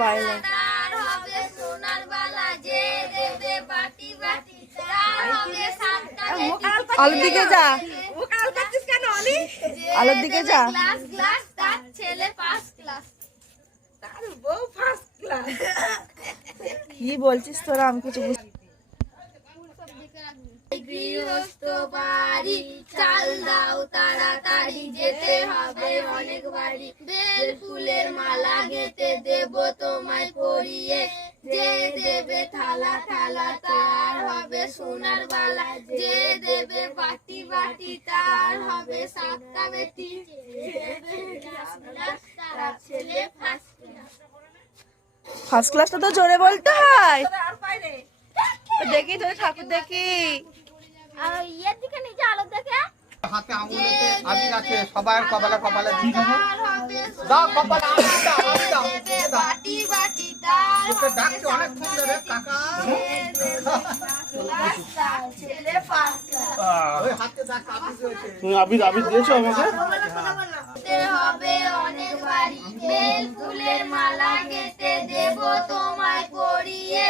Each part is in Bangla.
বাইরে তার হবে সোনার বালা, যে দেবে বাটি বাটি তার হবে সাতটা বেটি। আলোর দিকে যা, আলোর দিকে যা। গ্লাস গ্লাস তার ছেলে ফার্স্ট ক্লাস। কি বলছিস তোরা? আমি কিছু বুঝ গৃহস্থ বাড়ি চাল দাও তাড়াতাড়ি, যেতে হবে অনেক বাড়ি। বেল ফুলের মালা গেঁথে দেব তোমায় পরিয়ে, যে দেবে থালা থালা তার হবে সোনার বালা, যে দেবে বাটি বাটি তার হবে সাতটা বেটি। তার ছেলে ফার্স্ট ক্লাস। ফার্স্ট ক্লাসটা তো জোরে বলতে হয়। দেখি তোর ঠাকুর দেখি। আর ইয়ের দিকে নিচে আলো দেখে হাতে আঙুলেতে আবির আছে, সবার কপালে কপালে দিয়ে দেবো। তার হবে দাও কপালে আবির দাও, আবির দাও। দেবে বাটি বাটি তার তোকে ডাকছে অনেক খুশি রে কাকা। তার ছেলে ফার্স্ট ক্লাস। ওই হাতে ডাক আবির রয়েছে। তুমি আবির দিয়েছো আমাকে? যেতে হবে অনেক বাড়ি, বেল ফুলের মালা গেঁথে দেব তোমায় পরিয়ে,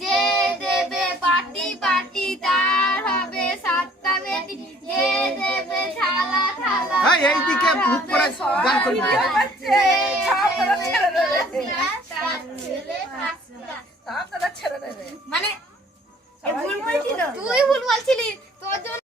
যে দেবে বাটি বাটি তার হবে সাতটা বেটি, যে দেবে থালা থালা এই এইদিকে মুখ করে গান করবি। তার ছেলে ফার্স্ট ক্লাস। মানে তুই ভুল বলছিলি তোর জন্য